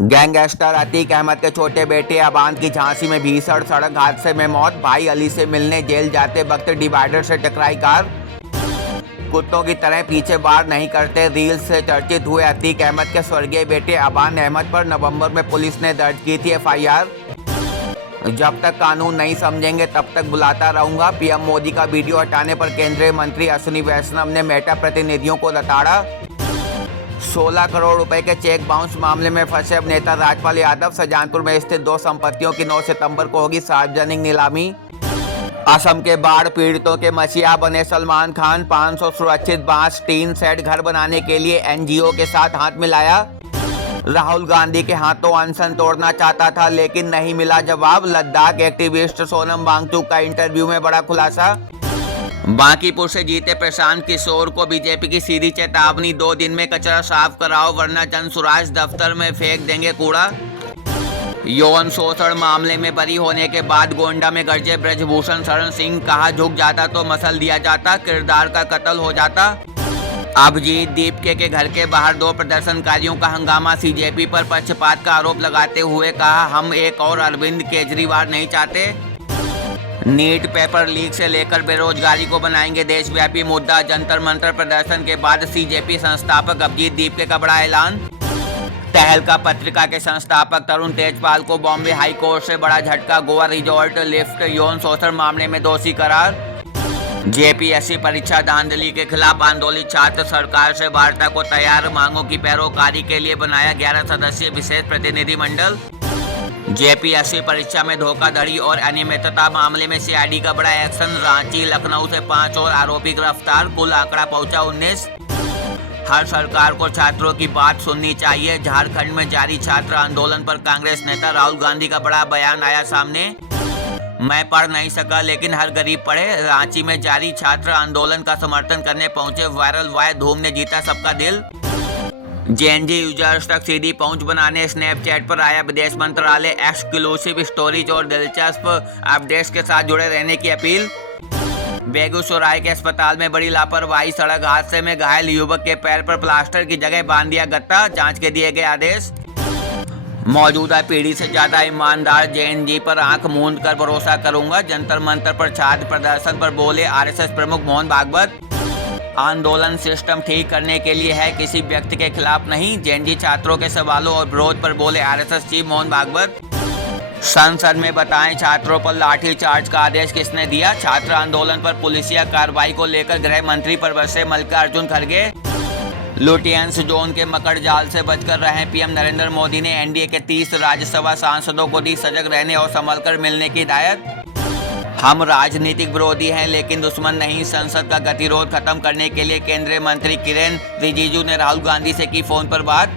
Gangster Atiq Ahmad के छोटे बेटे अबान की झांसी में भीषण सड़क हादसे में मौत। भाई अली से मिलने जेल जाते वक्त डिवाइडर से टकराई कार। कुत्तों की तरह पीछे बार नहीं करते रील्स से चर्चित हुए अतीक अहमद के स्वर्गीय बेटे अबान अहमद पर नवंबर में पुलिस ने दर्ज की थी FIR। जब तक कानून नहीं समझेंगे तब तक बुलाता रहूंगा। PM मोदी का वीडियो हटाने पर केंद्रीय मंत्री अश्विनी वैष्णव ने मेटा प्रतिनिधियों को लताड़ा। 16 करोड़ रुपए के चेक बाउंस मामले में फंसे अभिनेता राजपाल यादव। शाहजहांपुर में स्थित 2 संपत्तियों की 9 सितंबर को होगी सार्वजनिक नीलामी। असम के बाढ़ पीड़ितों के मसीहा बने सलमान खान। 500 सुरक्षित बांस टीन सेट घर बनाने के लिए NGO के साथ हाथ मिलाया। राहुल गांधी के हाथों अनशन तोड़ना चाहता था लेकिन नहीं मिला जवाब। लद्दाख एक्टिविस्ट सोनम वांगचुक का इंटरव्यू में बड़ा खुलासा। बांकीपुर से जीते प्रशांत किशोर को बीजेपी की सीधी चेतावनी। 2 दिन में कचरा साफ कराओ वरना जन सुराज दफ्तर में फेंक देंगे कूड़ा। यौन शोषण मामले में बरी होने के बाद गोंडा में गरजे ब्रजभूषण शरण सिंह। कहा झुक जाता तो मसल दिया जाता, किरदार का कत्ल हो जाता। अभिजीत दीपके के घर के बाहर 2 प्रदर्शनकारियों का हंगामा। CJP पर पक्षपात का आरोप लगाते हुए कहा हम एक और अरविंद केजरीवाल नहीं चाहते। नीट पेपर लीक से लेकर बेरोजगारी को बनाएंगे देशव्यापी मुद्दा। जंतर मंतर प्रदर्शन के बाद CJP संस्थापक अभिजीत दीपके का बड़ा ऐलान। तहलका पत्रिका के संस्थापक तरुण तेजपाल को बॉम्बे हाई कोर्ट से बड़ा झटका। गोवा रिजॉर्ट लिफ्ट यौन शोषण मामले में दोषी करार। JPSC परीक्षा धांधली के खिलाफ आंदोलित छात्र सरकार से वार्ता को तैयार। मांगों की पैरोकारी के लिए बनाया 11 सदस्यीय विशेष प्रतिनिधिमंडल। JPSC परीक्षा में धोखाधड़ी और अनियमितता मामले में CID का बड़ा एक्शन। रांची लखनऊ से 5 और आरोपी गिरफ्तार। कुल आंकड़ा पहुंचा 19। हर सरकार को छात्रों की बात सुननी चाहिए। झारखंड में जारी छात्र आंदोलन पर कांग्रेस नेता राहुल गांधी का बड़ा बयान आया सामने। मैं पढ़ नहीं सका लेकिन हर गरीब पढ़े। रांची में जारी छात्र आंदोलन का समर्थन करने पहुंचे वायरल वाय। धूम ने जीता सबका दिल। JNG यूजर्स तक सीधी पहुंच बनाने स्नैपचैट पर आया विदेश मंत्रालय। एक्सक्लूसिव स्टोरीज और दिलचस्प अपडेट्स के साथ जुड़े रहने की अपील। बेगूसराय के अस्पताल में बड़ी लापरवाही। सड़क हादसे में घायल युवक के पैर पर प्लास्टर की जगह बांध दिया गत्ता। जांच के दिए गए आदेश। मौजूदा पीढ़ी से ज्यादा ईमानदार JNG पर आंख मूंद कर भरोसा करूंगा। जंतर मंतर पर छात्र प्रदर्शन पर बोले RSS प्रमुख मोहन भागवत। आंदोलन सिस्टम ठीक करने के लिए है, किसी व्यक्ति के खिलाफ नहीं। JNG छात्रों के सवालों और विरोध पर बोले RSS चीफ मोहन भागवत। संसद में बताएं छात्रों पर लाठी चार्ज का आदेश किसने दिया। छात्र आंदोलन पर पुलिसिया कार्रवाई को लेकर गृह मंत्री पर बरसे मल्लिकार्जुन खड़गे। लुटियंस जोन के मकड़ जाल से बचकर रहें। PM नरेंद्र मोदी ने NDA के 30 राज्यसभा सांसदों को दी सजग रहने और संभल कर मिलने की हिदायत। हम राजनीतिक विरोधी हैं लेकिन दुश्मन नहीं। संसद का गतिरोध खत्म करने के लिए केंद्रीय मंत्री किरेन रिजिजू ने राहुल गांधी से की फोन पर बात।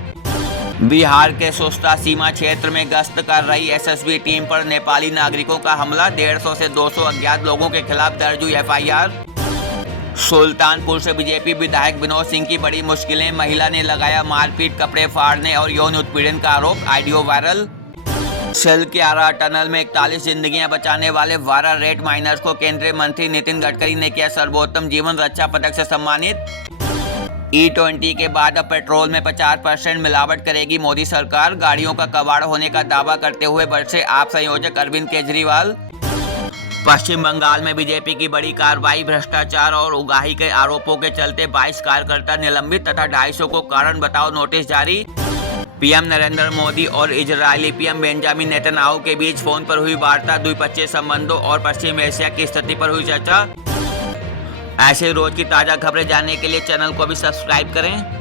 बिहार के सुस्ता सीमा क्षेत्र में गश्त कर रही SSB टीम पर नेपाली नागरिकों का हमला। 150 से 200 अज्ञात लोगों के खिलाफ दर्ज हुई FIR। सुल्तानपुर से BJP विधायक विनोद सिंह की बड़ी मुश्किलें। महिला ने लगाया मारपीट, कपड़े फाड़ने और यौन उत्पीड़न का आरोप। Audio viral. सिलक्यारा टनल में 41 जिंदगियां बचाने वाले 12 रेड माइनर्स को केंद्रीय मंत्री नितिन गडकरी ने किया सर्वोत्तम जीवन रक्षा पदक से सम्मानित। E20 के बाद अब पेट्रोल में 50% मिलावट करेगी मोदी सरकार। गाड़ियों का कबाड़ होने का दावा करते हुए बरसे आप संयोजक अरविंद केजरीवाल। पश्चिम बंगाल में BJP की बड़ी कार्रवाई। भ्रष्टाचार और उगाही के आरोपों के चलते 22 कार्यकर्ता निलंबित तथा 250 को कारण बताओ नोटिस जारी। PM नरेंद्र मोदी और इजरायली PM बेंजामिन नेतन्याहू के बीच फोन पर हुई वार्ता। द्विपक्षीय संबंधों और पश्चिम एशिया की स्थिति पर हुई चर्चा। ऐसे रोज की ताजा खबरें जानने के लिए चैनल को भी सब्सक्राइब करें।